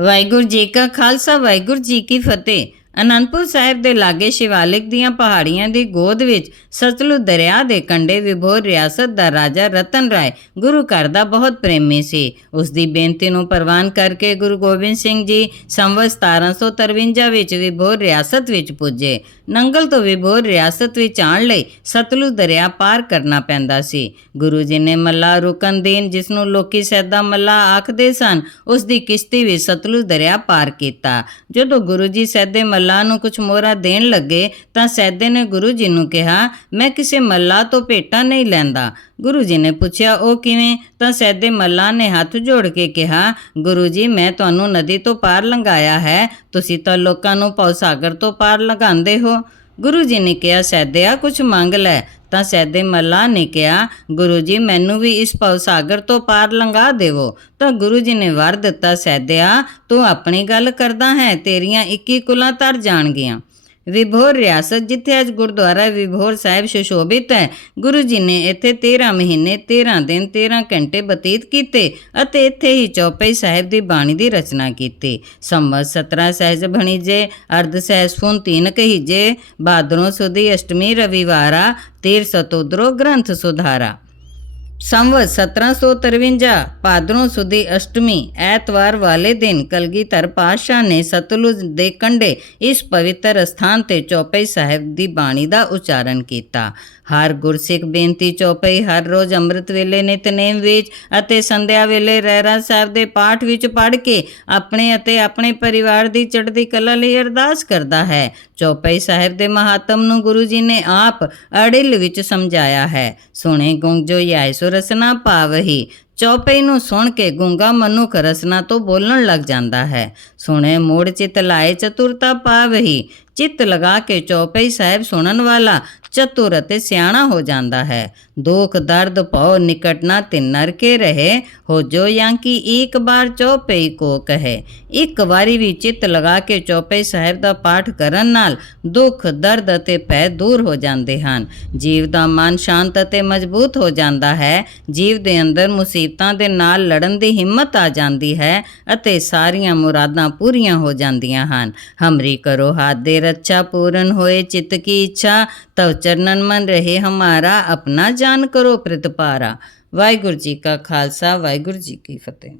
ਵਾਹਿਗੁਰੂ ਜੀ ਕਾ ਖਾਲਸਾ, ਵਾਹਿਗੁਰੂ ਜੀ ਕੀ ਫਤਿਹ। ਅਨੰਦਪੁਰ ਸਾਹਿਬ ਦੇ ਲਾਗੇ ਸ਼ਿਵਾਲਿਕ ਦੀਆਂ ਪਹਾੜੀਆਂ ਦੀ ਗੋਦ ਵਿੱਚ ਸਤਲੁਜ ਦਰਿਆ ਦੇ ਕੰਢੇ ਵਿਭੋਰ ਰਿਆਸਤ ਦਾ ਰਾਜਾ ਰਤਨ ਰਾਏ ਗੁਰੂ ਘਰ ਦਾ ਬਹੁਤ ਪ੍ਰੇਮੀ ਸੀ। ਉਸ ਦੀ ਬੇਨਤੀ ਨੂੰ ਪ੍ਰਵਾਨ ਕਰਕੇ ਗੁਰੂ ਗੋਬਿੰਦ ਸਿੰਘ ਜੀ ਸੰਵਤ 1753 ਵਿੱਚ ਵਿਭੋਰ ਰਿਆਸਤ ਵਿੱਚ ਪੁੱਜੇ। ਨੰਗਲ ਤੋਂ ਵਿਭੋਰ ਰਿਆਸਤ ਵਿੱਚ ਆਉਣ ਲਈ ਸਤਲੁਜ ਦਰਿਆ ਪਾਰ ਕਰਨਾ ਪੈਂਦਾ ਸੀ। ਗੁਰੂ ਜੀ ਨੇ ਮੱਲਾ ਰੁਕਨਦੀਨ ਜਿਸ ਨੂੰ ਲੋਕੀ ਸੈਦਾ ਮੱਲਾ ਆਖਦੇ ਸਨ, ਉਸ ਦੀ ਕਿਸ਼ਤੀ ਵਿੱਚ ਸਤਲੁਜ ਦਰਿਆ ਪਾਰ ਕੀਤਾ। ਜਦੋਂ ਗੁਰੂ ਜੀ ਸੈਦੇ ਮੱਲਾ ਨੂੰ ਕੁਝ ਮੋਹਰਾ ਦੇਣ ਲੱਗੇ, ਤਾਂ ਸੈਦੇ ਨੇ ਗੁਰੂ ਜੀ ਨੂੰ ਕਿਹਾ, ਮੈਂ ਕਿਸੇ ਮੱਲਾ ਤੋਂ ਭੇਟਾ ਨਹੀਂ ਲੈਂਦਾ। ਗੁਰੂ ਜੀ ਨੇ ਪੁੱਛਿਆ, ਉਹ ਕਿਵੇਂ? ਤਾਂ ਸੈਦੇ ਮੱਲਾ ਨੇ ਹੱਥ ਜੋੜ ਕੇ ਕਿਹਾ, ਗੁਰੂ ਜੀ, ਮੈਂ ਤੁਹਾਨੂੰ ਨਦੀ ਤੋਂ ਪਾਰ ਲੰਘਾਇਆ ਹੈ। ਤੁਸੀਂ ਤਾਂ ਲੋਕਾਂ ਨੂੰ ਭਵ ਤੋਂ ਪਾਰ ਲੰਘਾਉਂਦੇ ਹੋ। ਗੁਰੂ ਜੀ ਨੇ ਕਿਹਾ ਸੈਦਿਆ ਕੁਝ ਮੰਗ ਲੈ। ਤਾਂ ਸੈਦੇ ਮੱਲਾ ਨੇ ਕਿਹਾ, ਗੁਰੂ ਜੀ, ਮੈਨੂੰ ਵੀ ਇਸ ਭਵ ਸਾਗਰ ਤੋਂ ਪਾਰ ਲੰਘਾ ਦੇਵੋ। ਤਾਂ ਗੁਰੂ ਜੀ ਨੇ ਵਰ ਦਿੱਤਾ ਸੈਦਿਆ ਤੂੰ ਆਪਣੀ ਗੱਲ ਕਰਦਾ ਹੈ, ਤੇਰੀਆਂ 21 ਕੁਲਾਂ ਤਰ ਜਾਣਗੀਆਂ। ਵਿਭੋਰ ਰਿਆਸਤ, ਜਿੱਥੇ ਅੱਜ ਗੁਰਦੁਆਰਾ ਵਿਭੋਰ ਸਾਹਿਬ ਸੁਸ਼ੋਭਿਤ ਹੈ। ਗੁਰੂ ਜੀ ਨੇ ਇੱਥੇ 13 ਮਹੀਨੇ 13 ਦਿਨ 13 ਘੰਟੇ ਬਤੀਤ ਕੀਤੇ ਅਤੇ ਇੱਥੇ ਹੀ ਚੌਪਈ ਸਾਹਿਬ ਦੀ ਬਾਣੀ ਦੀ ਰਚਨਾ ਕੀਤੀ। ਸੰਵਤ 17 ਸਹਿਜ ਭਣੀਜੇ ਅਰਧ ਸਹਿਜ ਫੁਨ ਤੀਨ ਕਹੀਜੇ ਬਾਦਰੋਂ ਸੁਦੀ ਅਸ਼ਟਮੀ ਰਵਿਵਾਰਾ, ਤੀਰ ਸਤੋਦਰੋ ਗ੍ਰੰਥ ਸੁਧਾਰਾ। ਸੰਵਤ 1753 ਭਾਦਰੋਂ ਸੁਦੀ ਅਸ਼ਟਮੀ, ਐਤਵਾਰ ਵਾਲੇ ਦਿਨ ਕਲਗੀਧਰ ਪਾਤਸ਼ਾਹ ਨੇ ਸਤਲੁਜ ਦੇ ਕੰਢੇ ਇਸ ਪਵਿੱਤਰ ਸਥਾਨ ਤੇ ਚੌਪਈ ਸਾਹਿਬ ਦੀ ਬਾਣੀ ਦਾ ਉਚਾਰਨ ਕੀਤਾ। ਹਰ ਗੁਰਸਿੱਖ ਬੇਨਤੀ ਚੌਪਈ, ਹਰ ਰੋਜ਼ ਅੰਮ੍ਰਿਤ ਵੇਲੇ ਨਿਤਨੇਮ ਵਿੱਚ ਅਤੇ ਸੰਧਿਆ ਵੇਲੇ ਰਹਿਰਾਸ ਸਾਹਿਬ ਦੇ ਪਾਠ ਵਿੱਚ ਪੜ੍ਹ ਕੇ ਆਪਣੇ ਅਤੇ ਆਪਣੇ ਪਰਿਵਾਰ ਦੀ ਚੜ੍ਹਦੀ ਕਲਾ ਲਈ ਅਰਦਾਸ ਕਰਦਾ ਹੈ। ਚੌਪਈ ਸਾਹਿਬ ਦੇ ਮਹਾਤਮ ਨੂੰ ਗੁਰੂ ਜੀ ਨੇ ਆਪ ਅੜਿਲ ਵਿੱਚ ਸਮਝਾਇਆ ਹੈ। ਸੁਣੇ ਗੁੰਗ ਜੋ ਯਾਇ ਸੋ ਪਾਵਹੀ। ਚੌਪਈ ਨੂੰ ਸੁਣ ਕੇ ਗੁੰਗਾ ਮਨੁੱਖ ਰਸਨਾ ਤੋਂ ਬੋਲਣ ਲੱਗ ਜਾਂਦਾ ਹੈ। ਸੁਣੇ ਮੋੜ ਚਿਤ ਲਾਏ ਚਤੁਰਤਾ ਪਾਵਹੀ। ਚਿੱਤ ਲਗਾ ਕੇ ਚੌਪਈ ਸਾਹਿਬ ਸੁਣਨ ਵਾਲਾ ਚਤੁਰ ਅਤੇ ਸਿਆਣਾ ਹੋ ਜਾਂਦਾ ਹੈ। ਦੁੱਖ, ਦਰਦ, ਭਉ, ਨਿਕਟ ਨਾ ਤਿੰਨਰ ਕੇ ਰਹੇ। ਹੋ ਜੋ ਕਿ ਇੱਕ ਬਾਰ ਚੌਪਈ ਕੋ ਕਹੇ। ਇੱਕ ਵਾਰੀ ਵੀ ਚਿੱਤ ਲਗਾ ਕੇ ਚੌਪਈ ਸਾਹਿਬ ਦਾ ਪਾਠ ਕਰਨ ਨਾਲ ਦੁੱਖ, ਦਰਦ ਅਤੇ ਭੈ ਦੂਰ ਹੋ ਜਾਂਦੇ ਹਨ। ਜੀਵ ਦਾ ਮਨ ਸ਼ਾਂਤ ਅਤੇ ਮਜ਼ਬੂਤ ਹੋ ਜਾਂਦਾ ਹੈ। ਜੀਵ ਦੇ ਅੰਦਰ ਮੁਸੀਬਤਾਂ ਦੇ ਨਾਲ ਲੜਨ ਦੀ ਹਿੰਮਤ ਆ ਜਾਂਦੀ ਹੈ ਅਤੇ ਸਾਰੀਆਂ ਮੁਰਾਦਾਂ ਪੂਰੀਆਂ ਹੋ ਜਾਂਦੀਆਂ ਹਨ। ਹਮਰੀ ਕਰੋ ਹਾਥ ਦੇ ਰੱਛਾ ਪੂਰਨ ਹੋਏ, ਚਿੱਤ ਕੀ ਇੱਛਾ, ਤਵ ਚਰਨਨ ਮਨ ਰਹੇ ਹਮਾਰਾ, ਆਪਣਾ ਜਾਨ ਕਰੋ ਪ੍ਰਤਪਾਰਾ। ਵਾਹਿਗੁਰੂ ਜੀ ਕਾ ਖਾਲਸਾ, ਵਾਹਿਗੁਰੂ ਜੀ ਕੀ ਫਤਿਹ।